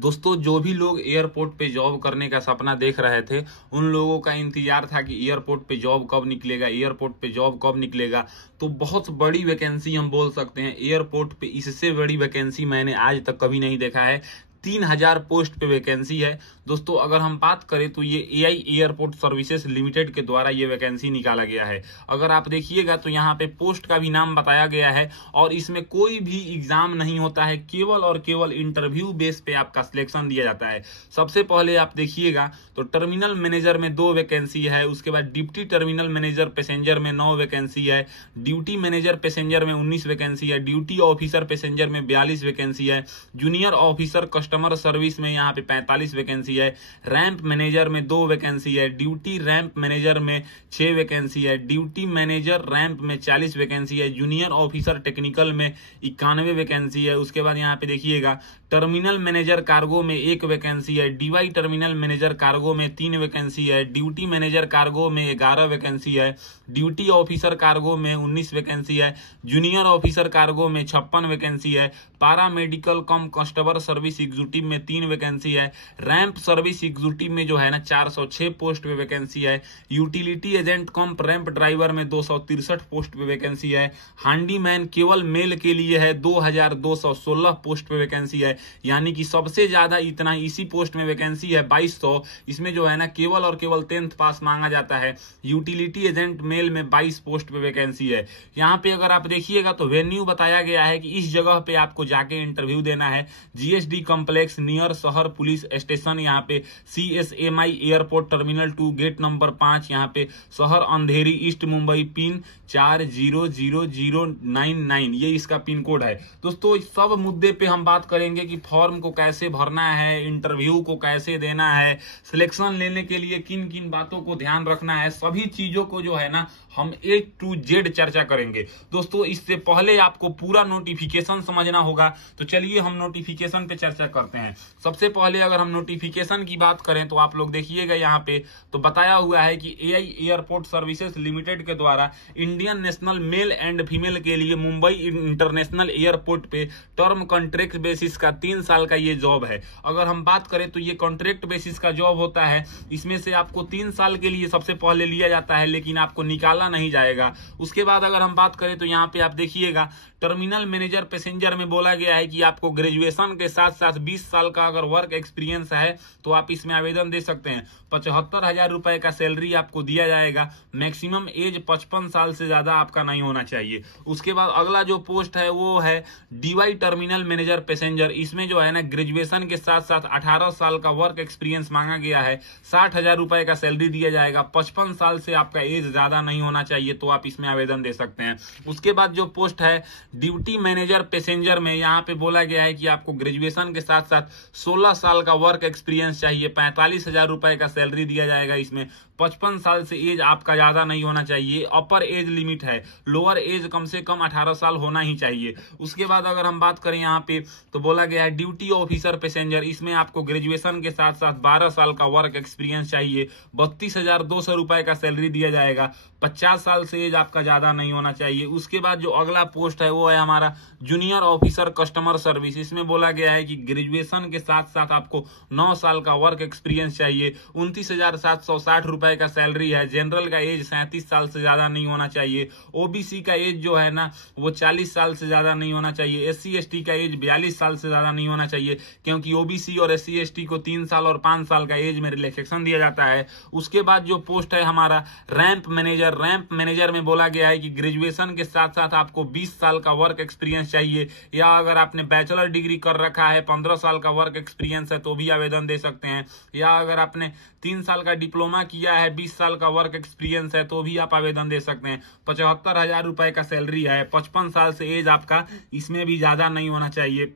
दोस्तों, जो भी लोग एयरपोर्ट पे जॉब करने का सपना देख रहे थे, उन लोगों का इंतजार था कि एयरपोर्ट पे जॉब कब निकलेगा, एयरपोर्ट पे जॉब कब निकलेगा। तो बहुत बड़ी वैकेंसी हम बोल सकते हैं एयरपोर्ट पे। इससे बड़ी वैकेंसी मैंने आज तक कभी नहीं देखा है। 3000 पोस्ट पे वैकेंसी है। दोस्तों, अगर हम बात करें तो ये एआई एयरपोर्ट सर्विसेज लिमिटेड के द्वारा ये वैकेंसी निकाला गया है। अगर आप देखिएगा तो यहाँ पे पोस्ट का भी नाम बताया गया है और इसमें कोई भी एग्जाम नहीं होता है, केवल और केवल इंटरव्यू बेस पे आपका सिलेक्शन दिया जाता है। सबसे पहले आप देखिएगा तो टर्मिनल मैनेजर में 2 वैकेंसी है, उसके बाद डिप्टी टर्मिनल मैनेजर पैसेंजर में 9 वैकेंसी है, ड्यूटी मैनेजर पैसेंजर में 19 वैकेंसी है, ड्यूटी ऑफिसर पैसेंजर में 42 वैकेंसी है, जूनियर ऑफिसर कस्टमर सर्विस में यहाँ पे 45 वैकेंसी है, रैंप मैनेजर में 2 वैकेंसी है, ड्यूटी रैंप मैनेजर में 6 वैकेंसी है, ड्यूटी मैनेजर रैंप में 40 वैकेंसी है, जूनियर ऑफिसर टेक्निकल में 91 वैकेंसी है। उसके बाद यहाँ पे देखिएगा टर्मिनल मैनेजर कार्गो में 1 वैकेंसी है, डीवाई टर्मिनल मैनेजर कार्गो में 3 वैकेंसी है, ड्यूटी मैनेजर कार्गो में 11 वैकेंसी है, ड्यूटी ऑफिसर कार्गो में 19 वैकेंसी है, जूनियर ऑफिसर कार्गो में 56 वैकेंसी है, पारा मेडिकल कम कस्टमर सर्विस एग्जीक्यूटिव में 3 वैकेंसी है, रैंप सर्विस एग्जीक्यूटिव में जो है ना 406 पोस्ट पे वैकेंसी है, यूटिलिटी एजेंट कम रैंप ड्राइवर में 263 पोस्ट पे वैकेंसी है, हैंडीमैन केवल मेल के लिए है 2216 पोस्ट पे वैकेंसी है। यानी कि सबसे ज्यादा इतना इसी पोस्ट में वैकेंसी है 2200। इसमें जो है ना केवल और केवल 10th पास मांगा जाता है। यूटिलिटी एजेंट मेल में 22 पोस्ट पे वैकेंसी है। यहाँ पे अगर आप देखिएगा तो वेन्यू बताया गया है कि इस जगह पे आपको जाके इंटरव्यू देना है। जीएसडी कॉम्प्लेक्स नियर शहर पुलिस स्टेशन, यहाँ पे CSMI airport terminal 2 gate number 5, यहाँ पे शहर अंधेरी ईस्ट मुंबई, पिन 400099, ये इसका पिन कोड है। दोस्तों, इस सब मुद्दे पे हम बात करेंगे कि फॉर्म को कैसे भरना है, इंटरव्यू को कैसे देना है, सिलेक्शन लेने के लिए किन किन बातों को ध्यान रखना है, सभी चीजों को जो है ना हम A to Z चर्चा करेंगे। दोस्तों, इससे पहले आपको पूरा नोटिफिकेशन समझना होगा, तो चलिए हम नोटिफिकेशन पे चर्चा करते हैं। सबसे पहले अगर हम नोटिफिकेशन की बात करें तो आप लोग देखिएगा यहाँ पे तो बताया हुआ है कि एआई एयरपोर्ट सर्विसेज लिमिटेड के द्वारा Indian national male and female के लिए मुंबई इंटरनेशनल एयरपोर्ट पे टर्म कॉन्ट्रैक्ट बेसिस का 3 साल का ये जॉब है। अगर हम बात करें तो ये कॉन्ट्रैक्ट बेसिस का जॉब होता है। इसमें से आपको 3 साल के लिए सबसे पहले लिया जाता है, लेकिन आपको निकाला नहीं जाएगा। उसके बाद अगर हम बात करें तो यहाँ पे आप देखिएगा टर्मिनल मैनेजर पैसेंजर में बोला गया है कि आपको ग्रेजुएशन के साथ साथ 20 साल का अगर वर्क एक्सपीरियंस है तो आप इसमें आवेदन दे सकते हैं। 75,000 रुपए का सैलरी आपको दिया जाएगा। मैक्सिमम एज 55 साल से ज्यादा आपका नहीं होना चाहिए। उसके बाद अगला जो पोस्ट है वो है डीवाई टर्मिनल मैनेजर पैसेंजर। इसमें जो है ना ग्रेजुएशन के साथ साथ 18 साल का वर्क एक्सपीरियंस मांगा गया है। 60,000 रुपए का सैलरी दिया जाएगा। 55 साल से आपका एज ज्यादा नहीं होना चाहिए, तो आप इसमें आवेदन दे सकते हैं। उसके बाद जो पोस्ट है ड्यूटी मैनेजर पैसेंजर में, यहाँ पे बोला गया है कि आपको ग्रेजुएशन के साथ साथ 16 साल का वर्क एक्सपीरियंस चाहिए। 45,000 रुपए का सैलरी दिया जाएगा। इसमें 55 साल से एज आपका ज्यादा नहीं होना चाहिए। अपर एज लिमिट है, लोअर एज कम से कम 18 साल होना ही चाहिए। उसके बाद अगर हम बात करें यहाँ पे तो बोला गया है ड्यूटी ऑफिसर पैसेंजर। इसमें आपको ग्रेजुएशन के साथ साथ 12 साल का वर्क एक्सपीरियंस चाहिए। 32,200 रुपए का सैलरी दिया जाएगा। 50 साल से एज आपका ज्यादा नहीं होना चाहिए। उसके बाद जो अगला पोस्ट है वो है हमारा जूनियर ऑफिसर कस्टमर सर्विस। इसमें बोला गया है कि ग्रेजुएशन के साथ साथ आपको 9 साल का वर्क एक्सपीरियंस चाहिए। 29,760 रुपए का सैलरी है। जनरल का एज 37 साल से ज्यादा नहीं होना चाहिए। ओबीसी का एज जो है ना वो 40 साल से ज्यादा नहीं होना चाहिए। SC ST का एज 42 साल से ज्यादा नहीं होना चाहिए, क्योंकि ओबीसी और SC ST को 3 साल और 5 साल का एज में रिलैक्सेशन दिया जाता है। उसके बाद जो पोस्ट है हमारा रैंप मैनेजर। रैंप मैनेजर में बोला गया है कि ग्रेजुएशन के साथ साथ आपको 20 साल का वर्क एक्सपीरियंस चाहिए, या अगर आपने बैचलर डिग्री कर रखा है 15 साल का वर्क एक्सपीरियंस है तो भी आवेदन दे सकते हैं, या अगर आपने 3 साल का डिप्लोमा किया है 20 साल का वर्क एक्सपीरियंस है तो भी आप आवेदन दे सकते हैं। 75,000 रुपए का सैलरी है। 55 साल से एज आपका इसमें भी ज्यादा नहीं होना चाहिए।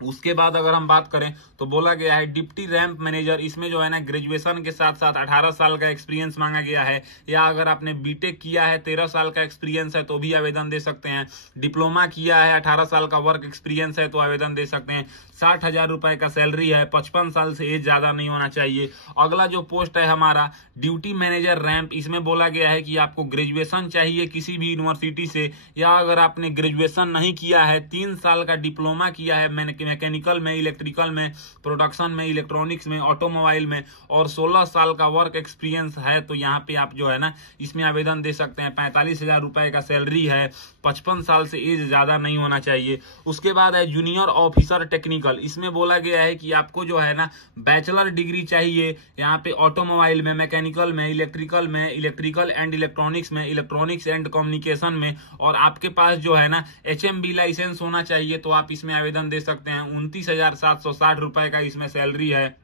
उसके बाद अगर हम बात करें तो बोला गया है डिप्टी रैंप मैनेजर। इसमें जो है ना ग्रेजुएशन के साथ साथ 18 साल का एक्सपीरियंस मांगा गया है, या अगर आपने बीटेक किया है 13 साल का एक्सपीरियंस है तो भी आवेदन दे सकते हैं। डिप्लोमा किया है 18 साल का वर्क एक्सपीरियंस है तो आवेदन दे सकते हैं। 60,000 रुपए का सैलरी है। 55 साल से एज ज्यादा नहीं होना चाहिए। अगला जो पोस्ट है हमारा ड्यूटी मैनेजर रैंप। इसमें बोला गया है कि आपको ग्रेजुएशन चाहिए किसी भी यूनिवर्सिटी से, या अगर आपने ग्रेजुएशन नहीं किया है 3 साल का डिप्लोमा किया है मैकेनिकल में, इलेक्ट्रिकल में, प्रोडक्शन में, इलेक्ट्रॉनिक्स में, ऑटोमोबाइल में और 16 साल का वर्क एक्सपीरियंस है तो यहाँ पे आप जो है ना इसमें आवेदन दे सकते हैं। 45,000 रुपए का सैलरी है। 55 साल से एज ज्यादा नहीं होना चाहिए। उसके बाद है जूनियर ऑफिसर टेक्निकल। इसमें बोला गया है कि आपको जो है ना बैचलर डिग्री चाहिए यहाँ पे ऑटोमोबाइल में, मैकेनिकल में, इलेक्ट्रिकल एंड इलेक्ट्रॉनिक्स में, इलेक्ट्रॉनिक्स एंड कम्युनिकेशन में, और आपके पास जो है ना HMB लाइसेंस होना चाहिए तो आप इसमें आवेदन दे सकते हैं। 29,760 रुपए का इसमें सैलरी है।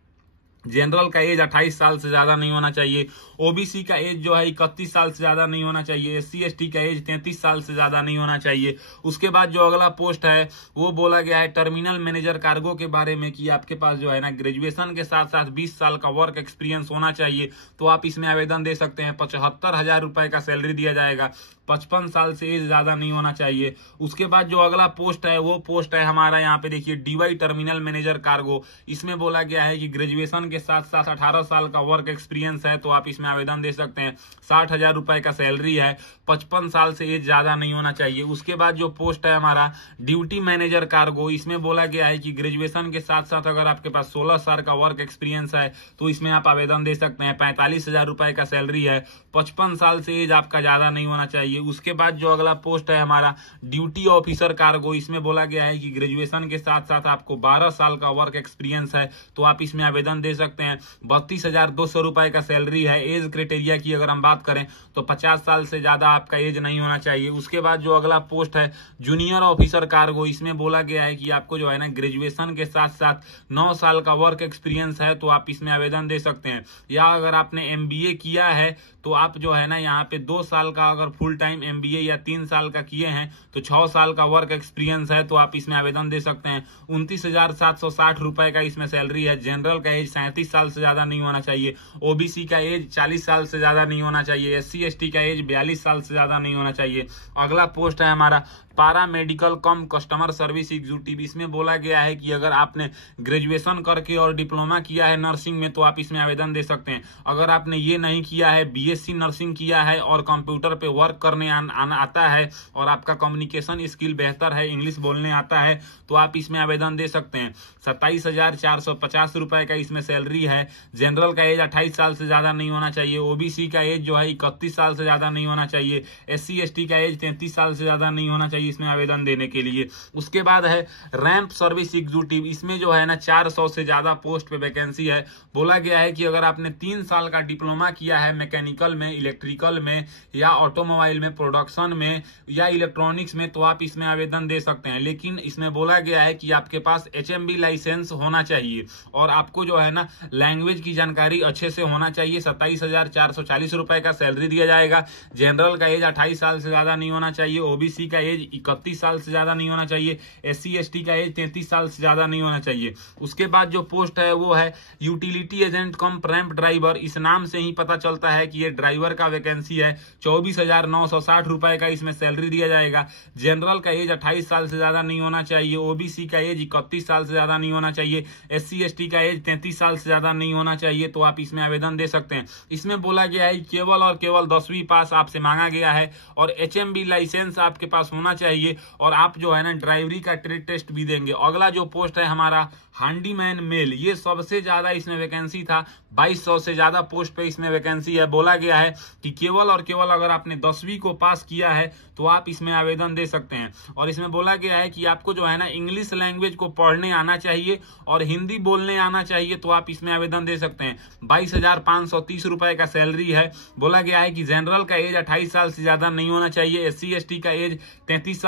जनरल का एज 28 साल से ज्यादा नहीं होना चाहिए। ओबीसी का एज जो है 31 साल से ज्यादा नहीं होना चाहिए। SC ST का एज 33 साल से ज्यादा नहीं होना चाहिए। उसके बाद जो अगला पोस्ट है वो बोला गया है टर्मिनल मैनेजर कार्गो के बारे में कि आपके पास जो है ना ग्रेजुएशन के साथ साथ 20 साल का वर्क एक्सपीरियंस होना चाहिए तो आप इसमें आवेदन दे सकते हैं। 75,000 रुपए का सैलरी दिया जाएगा। 55 साल से एज ज्यादा नहीं होना चाहिए। उसके बाद जो अगला पोस्ट है वो पोस्ट है हमारा यहाँ पे देखिए DY टर्मिनल मैनेजर कार्गो। इसमें बोला गया है कि ग्रेजुएशन के साथ साथ 18 साल का वर्क एक्सपीरियंस है तो आप इसमें आवेदन दे सकते हैं। 60,000 रुपए का सैलरी है। 55 साल से एज ज्यादा नहीं होना चाहिए। उसके बाद जो पोस्ट है हमारा ड्यूटी मैनेजर कार्गो, इसमें बोला गया है कि ग्रेजुएशन के साथ साथ अगर आपके पास 16 साल का वर्क एक्सपीरियंस है तो इसमें आप आवेदन दे सकते हैं। 45,000 रुपए का सैलरी है। 55 साल से एज आपका ज्यादा नहीं होना चाहिए। उसके बाद जो अगला पोस्ट है हमारा ड्यूटी ऑफिसर कार्गो, इसमें बोला गया है कि ग्रेजुएशन के साथ साथ आपको 12 साल का वर्क एक्सपीरियंस है तो आप इसमें आवेदन दे सकते हैं। 32,200 रुपए का सैलरी है। एज क्राइटेरिया की अगर हम बात करें तो 50 साल से ज्यादा आपका एज नहीं होना चाहिए। उसके बाद जो अगला पोस्ट है जूनियर ऑफिसर कार्गो, इसमें बोला गया है कि आपको जो है ना ग्रेजुएशन के साथ साथ 9 साल का वर्क एक्सपीरियंस है तो आप इसमें आवेदन दे सकते हैं। या अगर आपने MBA किया है तो आप जो है ना यहाँ पे 2 साल का अगर फुल टाइम MBA या 3 साल का किए हैं तो 6 साल का वर्क एक्सपीरियंस है तो आप इसमें आवेदन दे सकते हैं। 29,760 रुपए का इसमें सैलरी है। जनरल का एज 37 साल से ज्यादा नहीं होना चाहिए। OBC का एज 40 साल से ज्यादा नहीं होना चाहिए। SC ST का एज 42 साल से ज्यादा नहीं होना चाहिए। अगला पोस्ट है हमारा पारा मेडिकल कम कस्टमर सर्विस एग्जीक्यूटिव। इसमें बोला गया है कि अगर आपने ग्रेजुएशन करके और डिप्लोमा किया है नर्सिंग में तो आप इसमें आवेदन दे सकते हैं। अगर आपने ये नहीं किया है, BSc नर्सिंग किया है और कंप्यूटर पे वर्क करने आता है और आपका कम्युनिकेशन स्किल बेहतर है, इंग्लिश बोलने आता है तो आप इसमें आवेदन दे सकते हैं। 27,450 रुपए का इसमें सैलरी है। जनरल का एज 28 साल से ज्यादा नहीं होना चाहिए। OBC का एज जो है 31 साल से ज्यादा नहीं होना चाहिए। SC ST का एज 33 साल से ज्यादा नहीं होना चाहिए इसमें आवेदन देने के लिए। उसके बाद है रैंप सर्विस एग्जीक्यूटिव। इसमें जो है ना 400 से ज्यादा पोस्ट पे वैकेंसी है। बोला गया है कि अगर आपने 3 साल का डिप्लोमा किया है मैकेनिकल में, इलेक्ट्रिकल में या ऑटोमोबाइल में, प्रोडक्शन में या इलेक्ट्रॉनिक्स में तो आप इसमें आवेदन दे सकते हैं। लेकिन इसमें बोला गया है कि आपके पास HMB लाइसेंस होना चाहिए और आपको जो है ना लैंग्वेज की जानकारी अच्छे से होना चाहिए। 27,440 रुपए का सैलरी दिया जाएगा। जनरल का एज 28 साल से ज्यादा नहीं होना चाहिए। OBC का एज 31 साल से ज्यादा नहीं होना चाहिए। SC ST का एज 33 साल से ज्यादा नहीं होना चाहिए। उसके बाद जो पोस्ट है वो है यूटिलिटी एजेंट कम रैंप ड्राइवर। इस नाम से ही पता चलता है कि ये ड्राइवर का वैकेंसी है। 24,960 रुपए का इसमें सैलरी दिया जाएगा। जनरल का एज 28 साल से ज्यादा नहीं होना चाहिए। OBC का एज 31 साल से ज्यादा नहीं होना चाहिए। SC ST का एज 33 साल से ज्यादा नहीं होना चाहिए तो आप इसमें आवेदन दे सकते हैं। इसमें बोला गया है केवल और केवल 10वीं पास आपसे मांगा गया है और HMB लाइसेंस आपके पास होना चाहिए और आप जो है ना ड्राइवरी का ट्रेड टेस्ट भी देंगे। अगला जो पोस्ट है हमारा हैंडीमैन मेल, ये सबसे ज्यादा इसमें वैकेंसी था। 2200 से ज्यादा पोस्ट पे इसमें वैकेंसी है। बोला गया है कि केवल और केवल अगर आपने 10वीं को पास किया है तो आप इसमें आवेदन दे सकते हैं। और इसमें बोला गया है कि आपको जो है ना इंग्लिश लैंग्वेज को पढ़ने आना चाहिए और हिंदी बोलने आना चाहिए तो आप इसमें आवेदन दे सकते हैं। 22,530 रुपए का सैलरी है। बोला गया है कि जनरल का एज 28 साल से ज्यादा नहीं होना चाहिए। SC ST का एज 32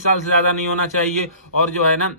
साल से ज्यादा नहीं होना चाहिए और जो है ना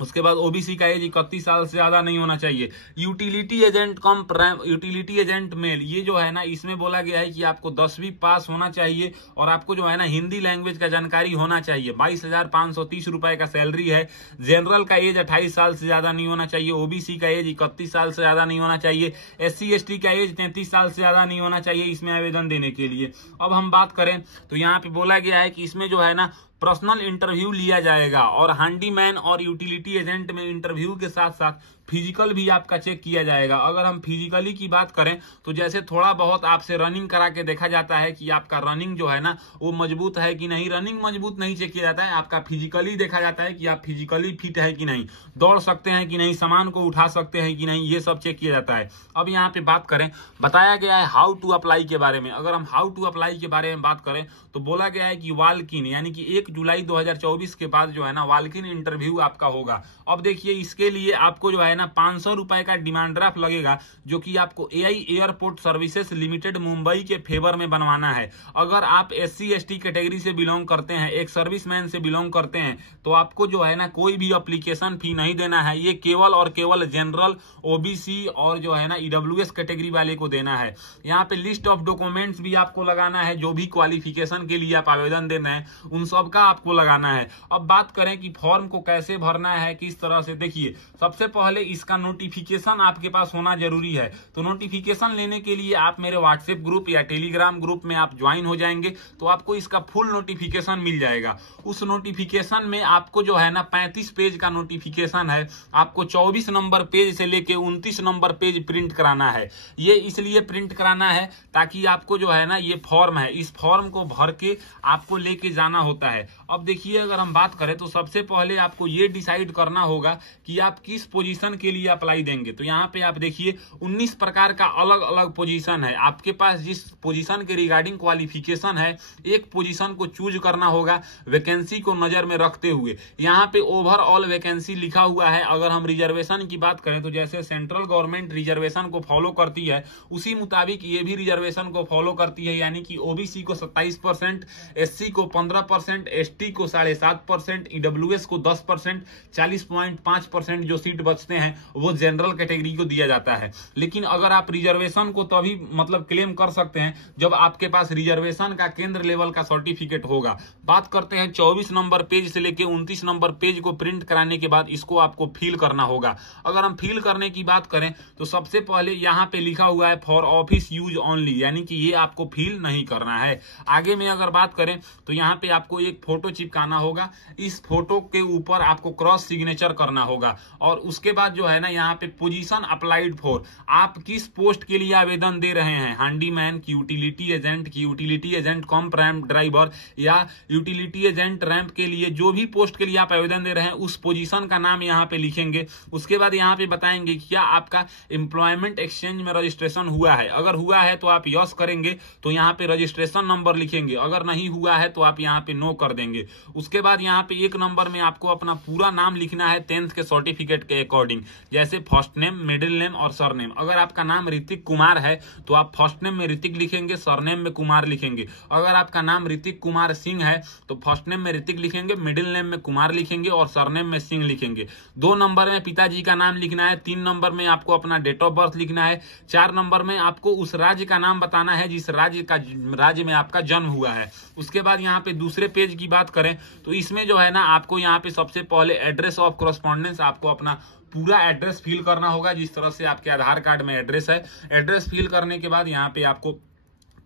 उसके बाद OBC का एज 31 साल से ज्यादा नहीं होना चाहिए। यूटिलिटी एजेंट मेल, ये जो है ना इसमें बोला गया है कि आपको 10वीं पास होना चाहिए और आपको जो है ना हिंदी लैंग्वेज का जानकारी होना चाहिए। 22,530 रुपए का सैलरी है। जनरल का एज 28 साल से ज्यादा नहीं होना चाहिए। OBC का एज 31 साल से ज्यादा नहीं होना चाहिए। SC ST का एज 33 साल से ज्यादा नहीं होना चाहिए इसमें आवेदन देने के लिए। अब हम बात करें तो यहाँ पे बोला गया है कि इसमें जो है ना पर्सनल इंटरव्यू लिया जाएगा और हैंडीमैन और यूटिलिटी एजेंट में इंटरव्यू के साथ साथ फिजिकल भी आपका चेक किया जाएगा। अगर हम फिजिकली की बात करें तो जैसे थोड़ा बहुत आपसे रनिंग करा के देखा जाता है कि आपका रनिंग जो है ना वो मजबूत है कि नहीं। रनिंग मजबूत नहीं चेक किया जाता है, आपका फिजिकली देखा जाता है कि आप फिजिकली फिट है कि नहीं, दौड़ सकते हैं कि नहीं, सामान को उठा सकते हैं कि नहीं, ये सब चेक किया जाता है। अब यहाँ पे बात करें, बताया गया है हाउ टू अप्लाई के बारे में। अगर हम हाउ टू अप्लाई के बारे में बात करें तो बोला गया है कि वाल्किन यानी कि 1 जुलाई 2024 के बाद जो है ना वाल्किन इंटरव्यू आपका होगा। अब देखिए इसके लिए आपको जो है ना 500 रुपए का डिमांड ड्राफ्ट लगेगा, जो कि आपको AI airport services limited Mumbai के फेवर में बनवाना है। अगर आप SC ST कैटेगरी से बिलोंग करते हैं, एक सर्विसमैन से बिलोंग करते हैं, तो आपको जो है ना कोई भी एप्लीकेशन फी नहीं देना है। ये केवल और केवल जनरल, OBC और जो है ना EWS कैटेगरी वाले को देना है। यहाँ पे लिस्ट ऑफ डॉक्यूमेंट्स भी आपको लगाना है, जो भी क्वालिफिकेशन के लिए आप आवेदन दे रहे हैं उन सब का आपको लगाना है। अब बात करें कि फॉर्म को कैसे भरना है, किस तरह से, देखिए सबसे पहले इसका नोटिफिकेशन आपके पास होना जरूरी है। तो नोटिफिकेशन लेने के लिए आप मेरे व्हाट्सएप ग्रुप या टेलीग्राम ग्रुप में आप ज्वाइन हो जाएंगे तो आपको इसका फुल नोटिफिकेशन मिल जाएगा। उस नोटिफिकेशन में आपको जो है ना 35 पेज का नोटिफिकेशन है, आपको 24 नंबर पेज से लेके 29 नंबर पेज प्रिंट कराना है। ये इसलिए प्रिंट कराना है ताकि आपको जो है ना ये फॉर्म है, इस फॉर्म को भर के आपको लेके जाना होता है। अब देखिए अगर हम बात करें तो सबसे पहले आपको ये डिसाइड करना होगा कि आप किस पोजीशन के लिए अप्लाई देंगे। तो यहाँ पे आप देखिए 19 प्रकार का अलग अलग पोजीशन है। आपके पास जिस पोजीशन के रिगार्डिंग क्वालिफिकेशन है, एक पोजीशन को चूज करना होगा वैकेंसी को नजर में रखते हुए। यहाँ पे ओवरऑल वैकेंसी लिखा हुआ है। अगर हम रिजर्वेशन की बात करें तो जैसे सेंट्रल गवर्नमेंट रिजर्वेशन को फॉलो करती है उसी मुताबिक ये भी रिजर्वेशन को फॉलो करती है, यानी कि OBC को 27%, SC को 15%, ST को 7.5%, EWS को 10%, 40.5% जो सीट बचते हैं वो जनरल कैटेगरी को दिया जाता है। लेकिन अगर आप रिजर्वेशन को तभी मतलब क्लेम कर सकते हैं जब आपके पास रिजर्वेशन का केंद्र लेवल का सर्टिफिकेट होगा। बात करते हैं 24 नंबर पेज से लेके 29 नंबर पेज को प्रिंट कराने के बाद इसको आपको फिल करना होगा। अगर हम फिल करने की बात करें तो सबसे पहले यहाँ पे लिखा हुआ है फॉर ऑफिस यूज ओनली, यानी कि ये आपको फिल नहीं करना है। आगे में अगर बात करें तो यहाँ पे आपको एक फोटो चिपकाना होगा, इस फोटो के ऊपर आपको क्रॉस सिग्नेचर करना होगा और उसके बाद जो है ना यहाँ पे पोजीशन अप्लाइड फॉर, आप किस पोस्ट के लिए आवेदन दे रहे हैं, हैंडीमैन की, यूटिलिटी एजेंट की, यूटिलिटी एजेंट कॉम्प रैंप ड्राइवर या यूटिलिटी एजेंट रैंप के लिए जो भी पोस्ट के लिए आप आवेदन दे रहे हैं उस पोजीशन का नाम यहाँ पे लिखेंगे। उसके बाद यहाँ पे बताएंगे क्या आपका एम्प्लॉयमेंट एक्सचेंज में रजिस्ट्रेशन हुआ है। अगर हुआ है तो आप यस करेंगे तो यहाँ पे रजिस्ट्रेशन नंबर लिखेंगे, अगर नहीं हुआ है तो आप यहाँ पे नो कर देंगे। उसके बाद यहाँ पे 1 नंबर में आपको अपना पूरा नाम लिखना है 10th के सर्टिफिकेट के अकॉर्डिंग, जैसे फर्स्ट नेम, मिडिल नेम और सरनेम। अगर आपका नाम ऋतिक कुमार है तो आप फर्स्ट नेम में ऋतिक लिखेंगे, सरनेम में कुमार लिखेंगे। अगर आपका नाम ऋतिक कुमार सिंह है तो फर्स्ट नेम में ऋतिक लिखेंगे, मिडिल नेम में कुमार लिखेंगे और सरनेम में सिंह लिखेंगे। 2 नंबर में पिताजी का नाम लिखना है, 3 नंबर में आपको अपना डेट ऑफ बर्थ लिखना है, 4 नंबर में आपको उस राज्य का नाम बताना है जिस राज्य में आपका जन्म हुआ है। उसके बाद यहाँ पे दूसरे पेज की बात करें तो इसमें जो है ना आपको यहाँ पे सबसे पहले एड्रेस ऑफ कॉरेस्पॉन्डेंस, आपको अपना पूरा एड्रेस फिल करना होगा जिस तरह से आपके आधार कार्ड में एड्रेस है। एड्रेस फिल करने के बाद यहाँ पे आपको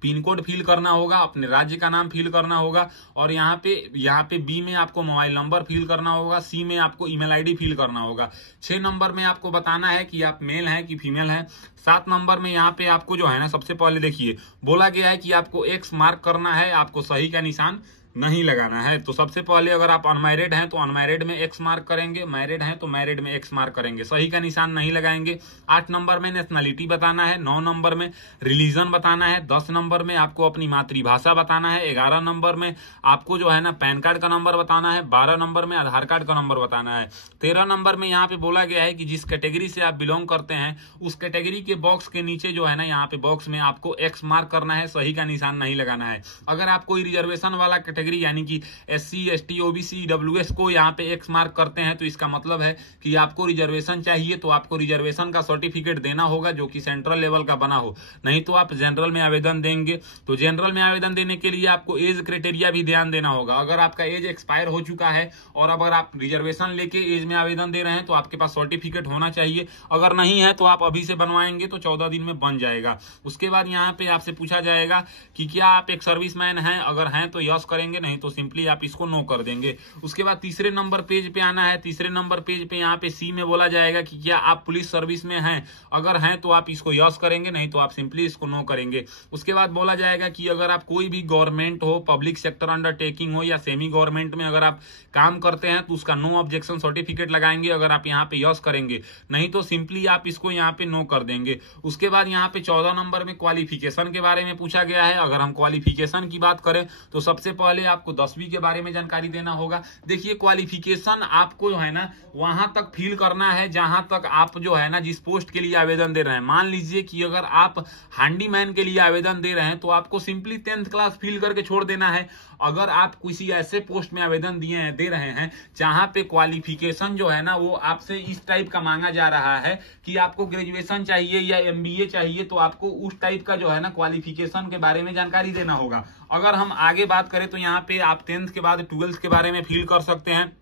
पिन कोड फिल करना होगा, अपने राज्य का नाम फिल करना होगा और यहाँ पे बी में आपको मोबाइल नंबर फिल करना होगा, सी में आपको ईमेल आईडी फिल करना होगा। 6 नंबर में आपको बताना है कि आप मेल हैं कि फीमेल हैं। 7 नंबर में यहाँ पे आपको जो है ना सबसे पहले देखिए बोला गया है कि आपको एक्स मार्क करना है, आपको सही का निशान नहीं लगाना है। तो सबसे पहले अगर आप अनमैरिड हैं तो अनमैरिड में एक्स मार्क करेंगे, मैरिड हैं तो मैरिड में एक्स मार्क करेंगे, सही का निशान नहीं लगाएंगे। 8 नंबर में नेशनलिटी बताना है, 9 नंबर में रिलीजन बताना है, 10 नंबर में आपको अपनी मातृभाषा बताना है, 11 नंबर में आपको जो है ना पैन कार्ड का नंबर बताना है, 12 नंबर में आधार कार्ड का नंबर बताना है, 13 नंबर में यहाँ पे बोला गया है कि जिस कैटेगरी से आप बिलोंग करते हैं उस कैटेगरी के बॉक्स के नीचे जो है ना यहाँ पे बॉक्स में आपको एक्स मार्क करना है, सही का निशान नहीं लगाना है। अगर आप कोई रिजर्वेशन वाला कैटेगरी यानी कि SC ST OBC EWS को यहाँ पे एक्स मार्क करते हैं तो इसका मतलब है कि आपको रिजर्वेशन चाहिए, तो आपको रिजर्वेशन का सर्टिफिकेट देना होगा जो कि सेंट्रल लेवल का बना हो, नहीं तो आप जनरल में आवेदन देंगे। तो जनरल में आवेदन देने के लिए आपको एज क्राइटेरिया भी ध्यान देना होगा। अगर आपका एज एक्सपायर हो चुका है और अगर आप रिजर्वेशन लेके एज में आवेदन दे रहे हैं तो आपके पास सर्टिफिकेट होना चाहिए, अगर नहीं है तो आप अभी से बनवाएंगे तो 14 दिन में बन जाएगा। उसके बाद यहाँ पे आपसे पूछा जाएगा कि क्या आप एक सर्विसमैन हैं, अगर हैं तो यस करेंगे, देंगे, नहीं तो सिंपली आप इसको नो कर देंगे। उसके बाद तीसरे नंबर पेज पे आना है। तीसरे नंबर पेज पे यहाँ पे सी में बोला जाएगा कि क्या आप पुलिस सर्विस में हैं, अगर हैं तो आप इसको यस करेंगे, नहीं तो आप सिंपली इसको नो करेंगे। उसके बाद बोला जाएगा कि अगर आप कोई भी गवर्नमेंट हो, पब्लिक सेक्टर अंडरटेकिंग हो या सेमी गवर्नमेंट में अगर आप काम करते हैं तो उसका नो ऑब्जेक्शन सर्टिफिकेट लगाएंगे, अगर आप यहाँ पे यस करेंगे, नहीं तो सिंपली आप इसको यहाँ पे नो कर देंगे। उसके बाद यहाँ पे 14 नंबर में क्वालिफिकेशन के बारे में पूछा गया है। अगर हम क्वालिफिकेशन की बात करें तो सबसे पहले आपको 10वीं के बारे में जानकारी देना होगा। देखिए क्वालिफिकेशन आपको जो है ना वहां तक फिल करना है जहां तक आप जो है ना जिस पोस्ट के लिए आवेदन दे रहे हैं। मान लीजिए कि अगर आप हैंडीमैन के लिए आवेदन दे रहे हैं तो आपको सिंपली 10th क्लास फिल करके छोड़ देना है। अगर आप किसी ऐसे पोस्ट में आवेदन दे रहे हैं जहां पे क्वालिफिकेशन जो है ना वो आपसे इस टाइप का मांगा जा रहा है कि आपको ग्रेजुएशन चाहिए या MBA चाहिए, तो आपको उस टाइप का जो है ना क्वालिफिकेशन के बारे में जानकारी देना होगा। अगर हम आगे बात करें तो यहाँ पे आप 10th के बाद 12th के बारे में फिल कर सकते हैं,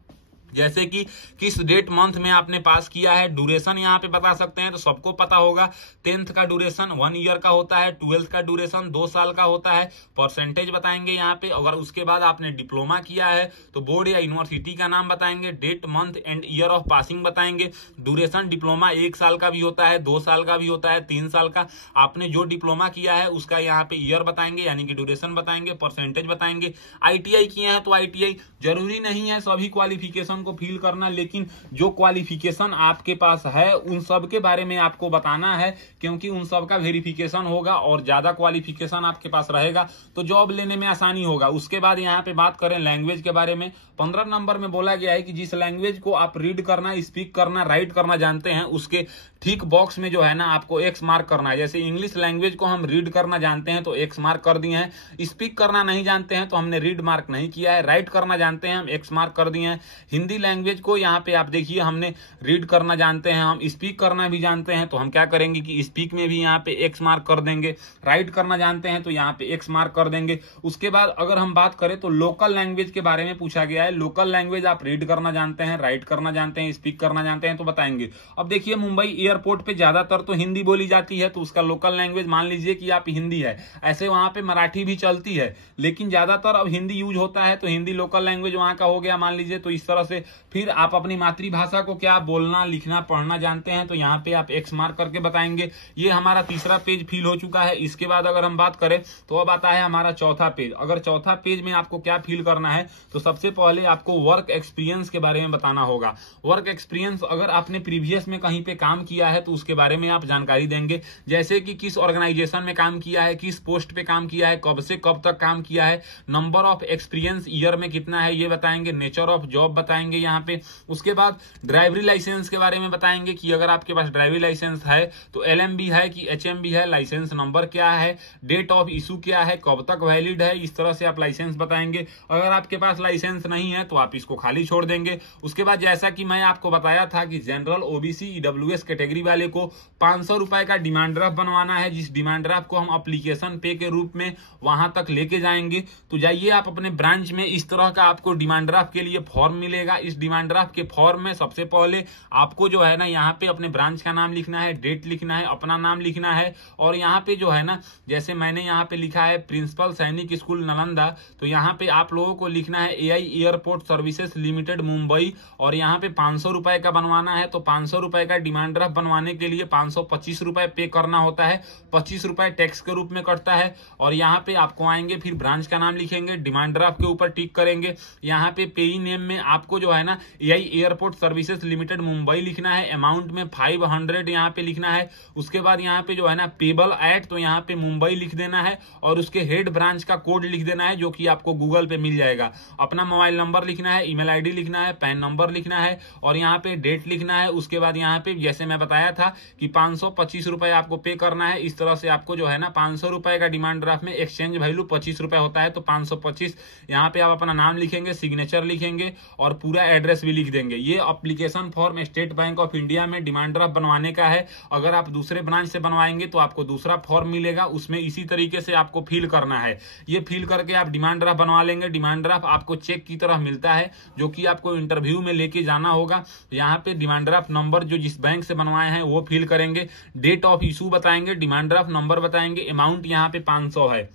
जैसे कि किस डेट मंथ में आपने पास किया है। ड्यूरेशन यहाँ पे बता सकते हैं, तो सबको पता होगा 10th का ड्यूरेशन 1 ईयर का होता है, 12th का ड्यूरेशन 2 साल का होता है। परसेंटेज बताएंगे यहाँ पे। अगर उसके बाद आपने डिप्लोमा किया है तो बोर्ड या यूनिवर्सिटी का नाम बताएंगे, date month and year of passing बताएंगे। ड्यूरेशन डिप्लोमा 1 साल का भी होता है, 2 साल का भी होता है, 3 साल का। आपने जो डिप्लोमा किया है उसका यहाँ पे ईयर बताएंगे, यानी कि ड्यूरेशन बताएंगे, परसेंटेज बताएंगे। ITI किए हैं तो ITI, जरूरी नहीं है सभी क्वालिफिकेशन को फिल करना, लेकिन जो क्वालिफिकेशन आपके पास है उन सब के बारे में आपको बताना है, क्योंकि उन सब का वेरिफिकेशन होगा और ज्यादा क्वालिफिकेशन आपके पास रहेगा तो जॉब लेने में आसानी होगा। उसके बाद यहाँ पे बात करें लैंग्वेज के बारे में, 15 नंबर में बोला गया है कि जिस लैंग्वेज को आप रीड करना, स्पीक करना, राइट करना जानते हैं उसके ठीक बॉक्स में जो है ना आपको X मार्क करना है। जैसे इंग्लिश लैंग्वेज को हम रीड करना जानते हैं तो X मार्क कर दिए हैं, स्पीक करना नहीं जानते हैं तो हमने रीड मार्क नहीं किया है, राइट करना जानते हैं हम X मार्क कर दिए हैं। हिंदी लैंग्वेज को यहाँ पे आप देखिए हमने रीड करना जानते हैं, हम स्पीक करना भी जानते हैं तो हम क्या करेंगे कि स्पीक में भी यहाँ पे X मार्क कर देंगे। राइट करना जानते हैं तो यहाँ पे X मार्क कर देंगे। उसके बाद अगर हम बात करें तो लोकल लैंग्वेज के बारे में पूछा गया है। लोकल लैंग्वेज आप रीड करना जानते हैं, राइट करना जानते हैं, स्पीक करना जानते हैं तो बताएंगे। अब देखिए मुंबई एयरपोर्ट पे ज्यादातर तो हिंदी बोली जाती है तो उसका लोकल लैंग्वेज मान लीजिए कि आप हिंदी है। ऐसे वहां पे मराठी भी चलती है लेकिन ज्यादातर अब हिंदी यूज होता है तो हिंदी लोकल लैंग्वेज वहां का हो गया मान लीजिए। तो इस तरह से फिर आप अपनी मातृभाषा को क्या बोलना, लिखना, पढ़ना जानते हैं तो यहाँ पे आप X मार्क करके बताएंगे। ये हमारा तीसरा पेज फिल हो चुका है। इसके बाद अगर हम बात करें तो अब आता है हमारा चौथा पेज। अगर चौथा पेज में आपको क्या फिल करना है तो सबसे पहले आपको वर्क एक्सपीरियंस के बारे में बताना होगा। वर्क एक्सपीरियंस अगर आपने प्रीवियस में कहीं पे काम किया है तो उसके बारे में आप जानकारी देंगे, जैसे कि किस ऑर्गेनाइजेशन में काम किया है, किस पोस्ट पे काम किया है, कब से कब तक काम किया है, नंबर ऑफ एक्सपीरियंस ईयर में कितना है ये बताएंगे, नेचर ऑफ जॉब बताएंगे यहाँ पे। उसके बाद ड्राइवरी लाइसेंस के बारे में बताएंगे कि अगर आपके पास ड्राइवरी लाइसेंस है तो LMB है कि HMB है, लाइसेंस नंबर क्या है, डेट ऑफ इशू क्या है, कब तक वैलिड है, इस तरह से आप लाइसेंस बताएंगे। अगर आपके पास लाइसेंस नहीं है तो आप इसको खाली छोड़ देंगे। उसके बाद जैसा कि मैं आपको बताया था कि जनरल, OBC, EWS कैटेगरी वाले को 500 रुपए का डिमांड ड्राफ्ट बनवाना है, जिस डिमांड ड्राफ्ट को हम एप्लीकेशन पे के रूप में वहां तक लेके जाएंगे। तो जाइए आप अपने ब्रांच में, इस तरह का आपको डिमांड ड्राफ्ट के लिए फॉर्म मिलेगा। इस डिमांड ड्राफ्ट के फॉर्म में सबसे पहले आपको जो है ना यहाँ पे अपने ब्रांच का नाम लिखना है, डेट लिखना है, अपना नाम लिखना है और यहाँ पे जो है ना जैसे मैंने यहाँ पे लिखा है प्रिंसिपल सैनिक स्कूल नालंदा, तो यहाँ पे आप लोगों को लिखना है AI airport services limited Mumbai और यहाँ पे 500 रुपए का बनवाना है। तो 500 रुपए का डिमांड ड्राफ्ट बनवाने के लिए 525 रुपए पे करना होता है, 25 रुपए टैक्स के रूप में कटता है। और यहाँ पे आपको आएंगे, फिर ब्रांच का नाम लिखेंगे, डिमांड ड्राफ्ट के ऊपर टिक करेंगे। यहाँ पे पेई नेम में आपको जो है ना AI airport services limited Mumbai लिखना है, अमाउंट में 500 यहाँ पे लिखना है। उसके बाद यहाँ पे जो है ना पेबल एट, तो यहाँ पे मुंबई लिख देना है और उसके हेड ब्रांच का कोड लिख देना है जो कि आपको गूगल पे मिल जाएगा। अपना मोबाइल नंबर लिखना है, ईमेल ID लिखना है, पैन नंबर लिखना है और यहाँ पे डेट लिखना है। उसके बाद यहाँ पे जैसे मैं बताया था कि 525 रुपए आपको पे करना है। इस तरह से आपको जो है ना 500 रुपए का डिमांड ड्राफ्ट में एक्सचेंज वैल्यू 25 रुपए होता है, तो 525 यहाँ पे आप अपना नाम लिखेंगे, सिग्नेचर लिखेंगे और पूरा एड्रेस भी लिख देंगे। ये application form state bank of India में डिमांड ड्राफ्ट बनवाने का है। अगर आप दूसरे ब्रांच से बनवाएंगे तो आपको दूसरा फॉर्म मिलेगा, उसमें इसी तरीके से आपको फिल करना है। ये फिल करके आप डिमांड ड्राफ्ट बनवा लेंगे। डिमांड ड्राफ्ट आपको चेक की तरह मिलता है जो कि आपको इंटरव्यू में लेके जाना होगा। यहाँ पे डिमांड ड्राफ्ट नंबर जो जिस बैंक से बनवाए हैं वो फिल करेंगे, डेट ऑफ इशू बताएंगे, डिमांड ड्राफ्ट नंबर बताएंगे, अमाउंट यहाँ पे 500 है।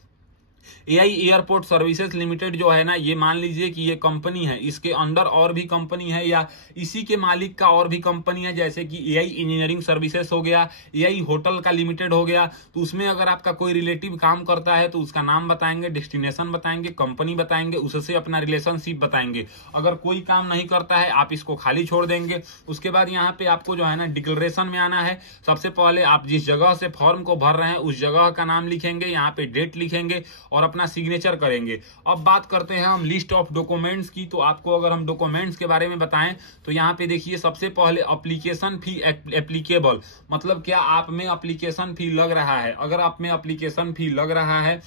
एआई एयरपोर्ट सर्विसेज लिमिटेड जो है ना, ये मान लीजिए कि ये कंपनी है, इसके अंडर और भी कंपनी है या इसी के मालिक का और भी कंपनी है, जैसे कि एआई इंजीनियरिंग सर्विसेज हो गया, एआई होटल का लिमिटेड हो गया। तो उसमें अगर आपका कोई रिलेटिव काम करता है तो उसका नाम बताएंगे, डेस्टिनेशन बताएंगे, कंपनी बताएंगे, उससे अपना रिलेशनशिप बताएंगे। अगर कोई काम नहीं करता है आप इसको खाली छोड़ देंगे। उसके बाद यहाँ पे आपको जो है ना डिक्लेरेशन में आना है। सबसे पहले आप जिस जगह से फॉर्म को भर रहे हैं उस जगह का नाम लिखेंगे, यहाँ पे डेट लिखेंगे और अपना सिग्नेचर करेंगे। अब बात करते हैं हम लिस्ट ऑफ डॉक्यूमेंट्स की। तो आपको अगर हम डॉक्यूमेंट्स के बारे में बताएं तो यहाँ पे देखिए, सबसे पहले एप्लीकेशन फी एप्लीकेबल, मतलब क्या आप में एप्लीकेशन फी लग रहा है। अगर आप में एप्लीकेशन फी लग रहा है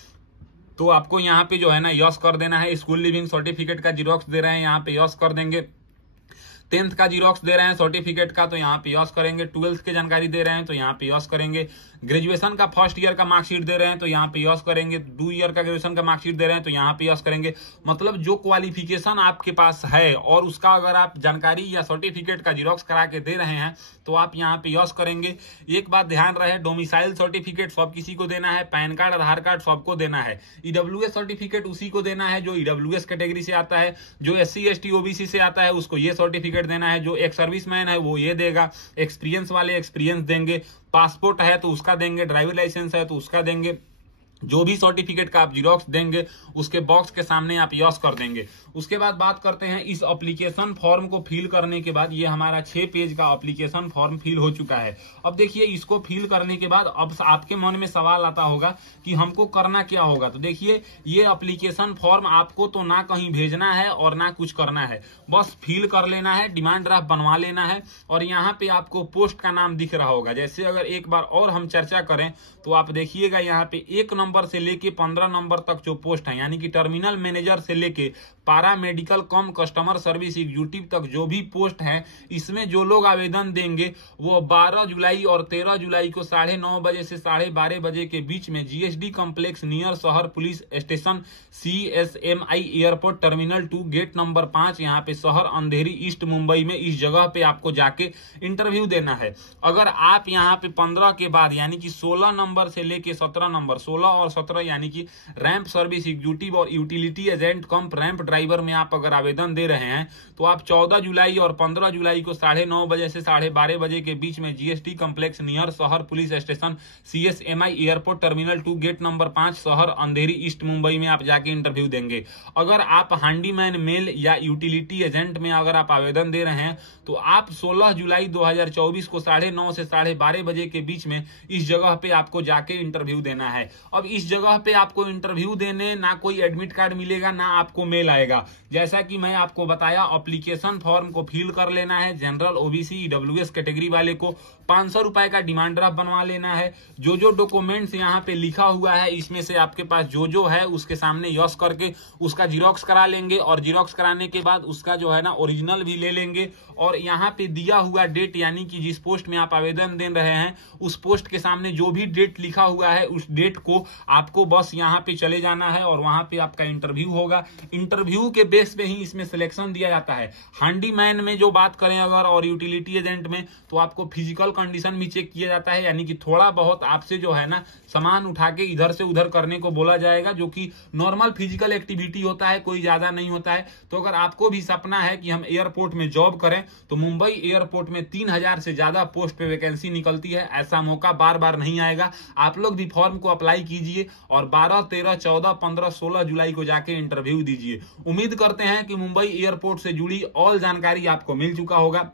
तो आपको यहाँ पे जो है ना यस कर देना है। स्कूल लिविंग सर्टिफिकेट का जीरोक्स दे रहे हैं, यहाँ पे यस कर देंगे। 10th का जीरोक्स दे रहे हैं सर्टिफिकेट का, तो यहाँ पे यस करेंगे। 12th की जानकारी दे रहे हैं तो यहाँ पे यस करेंगे। ग्रेजुएशन का फर्स्ट ईयर का मार्कशीट दे रहे हैं तो यहाँ पे यस करेंगे। 2 ईयर का ग्रेजुएशन का मार्कशीट दे रहे हैं तो यहाँ पे यस करेंगे। मतलब जो क्वालिफिकेशन आपके पास है और उसका अगर आप जानकारी या सर्टिफिकेट का जीरोक्स करा के दे रहे हैं तो आप यहाँ पे यस करेंगे। एक बात ध्यान रहे, डोमिसाइल सर्टिफिकेट सब किसी को देना है, पैन कार्ड आधार कार्ड सबको देना है। ईडब्ल्यूएस सर्टिफिकेट उसी को देना है जो ईडब्ल्यूएस कैटेगरी से आता है। जो SC ST OBC से आता है उसको ये सर्टिफिकेट देना है। जो एक सर्विसमैन है वो ये देगा। एक्सपीरियंस वाले एक्सपीरियंस देंगे। पासपोर्ट है तो उसका देंगे। ड्राइविंग लाइसेंस है तो उसका देंगे। जो भी सर्टिफिकेट का आप जीरोक्स देंगे उसके बॉक्स के सामने आप यस कर देंगे। उसके बाद बात करते हैं इस एप्लीकेशन फॉर्म को फिल करने के बाद। ये हमारा 6 पेज का एप्लीकेशन फॉर्म फिल हो चुका है। अब देखिए, इसको फिल करने के बाद अब आपके मन में सवाल आता होगा कि हमको करना क्या होगा। तो देखिए, ये एप्लीकेशन फॉर्म आपको तो ना कहीं भेजना है और ना कुछ करना है, बस फिल कर लेना है, डिमांड ड्राफ्ट बनवा लेना है। और यहाँ पे आपको पोस्ट का नाम दिख रहा होगा। जैसे अगर एक बार और हम चर्चा करें तो आप देखिएगा यहाँ पे 1 नंबर से लेके 15 नंबर तक जो पोस्ट है, यानी कि टर्मिनल मैनेजर से लेके पारा मेडिकल कम कस्टमर सर्विस एग्जीक्यूटिव तक जो भी पोस्ट है, इसमें जो लोग आवेदन देंगे वो 12 जुलाई और 13 जुलाई को 9:30 बजे से 12:30 बजे के बीच में GSD कॉम्प्लेक्स नियर शहर police station CSMI airport terminal 2 gate number 5, यहाँ पे शहर अंधेरी ईस्ट मुंबई में, इस जगह पे आपको जाके इंटरव्यू देना है। अगर आप यहाँ पे 15 के बाद यानी कि 16 नंबर से लेके 17 नंबर, 16 और 17 यानी कि रैंप सर्विस एग्जीक्यूटिव और यूटिलिटी एजेंट कम रैंप ड्राइवर में आप अगर आवेदन दे रहे हैं तो आप 14 जुलाई और 15 जुलाई को 9:30 बजे से 12:30 बजे के बीच में GST कॉम्प्लेक्स नियर शहर police station CSMI airport terminal 2 gate number 5 शहर अंधेरी ईस्ट मुंबई में आप जाके इंटरव्यू देंगे। अगर आप हैंडीमैन मेल या यूटिलिटी एजेंट में अगर आप आवेदन दे रहे हैं तो आप 16 जुलाई 2024 को 9:30 से 12:30 बजे के बीच में इस जगह पे आपको जाके इंटरव्यू देना है। अब इस जगह पे आपको इंटरव्यू देने ना कोई एडमिट कार्ड मिलेगा ना आपको मेल आएगा। जैसा कि मैं आपको बताया, एप्लीकेशन फॉर्म को फिल कर लेना है। जनरल OBC EWS कैटेगरी वाले को 500 रुपए का डिमांड ड्राफ्ट बनवा लेना है। जो जो डॉक्यूमेंट्स यहाँ पे लिखा हुआ है इसमें से आपके पास जो जो है उसके सामने यस करके उसका जीरोक्स करा लेंगे और जीरोक्स कराने के बाद उसका जो है ना ओरिजिनल भी ले लेंगे। और यहाँ पे दिया हुआ डेट यानी कि जिस पोस्ट में आप आवेदन दे रहे हैं उस पोस्ट के सामने जो भी डेट लिखा हुआ है उस डेट को आपको बस यहाँ पे चले जाना है और वहां पे आपका इंटरव्यू होगा। इंटरव्यू के बेस पे ही इसमें सिलेक्शन दिया जाता है। हैंडीमैन में जो बात करें अगर और यूटिलिटी एजेंट में तो आपको फिजिकल कंडीशन भी चेक किया जाता है, यानी कि थोड़ा बहुत आपसे जो है ना सामान उठा के इधर से उधर करने को बोला जाएगा, जो कि नॉर्मल फिजिकल एक्टिविटी होता है, कोई ज्यादा नहीं होता है। तो अगर आपको भी सपना है कि हम एयरपोर्ट में जॉब करें तो मुंबई एयरपोर्ट में 3000 से ज्यादा पोस्ट पे वैकेंसी निकलती है। ऐसा मौका बार बार नहीं आएगा। आप लोग भी फॉर्म को अप्लाई कीजिए और 12, 13, 14, 15, 16 जुलाई को जाके इंटरव्यू दीजिए। उम्मीद करते हैं कि मुंबई एयरपोर्ट से जुड़ी ऑल जानकारी आपको मिल चुका होगा।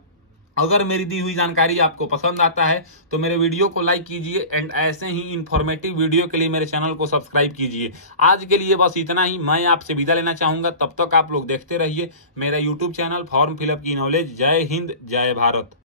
अगर मेरी दी हुई जानकारी आपको पसंद आता है तो मेरे वीडियो को लाइक कीजिए एंड ऐसे ही इंफॉर्मेटिव वीडियो के लिए मेरे चैनल को सब्सक्राइब कीजिए। आज के लिए बस इतना ही। मैं आपसे विदा लेना चाहूंगा। तब तक आप लोग देखते रहिए मेरा यूट्यूब चैनल फॉर्म फिलअप की नॉलेज। जय हिंद, जय भारत।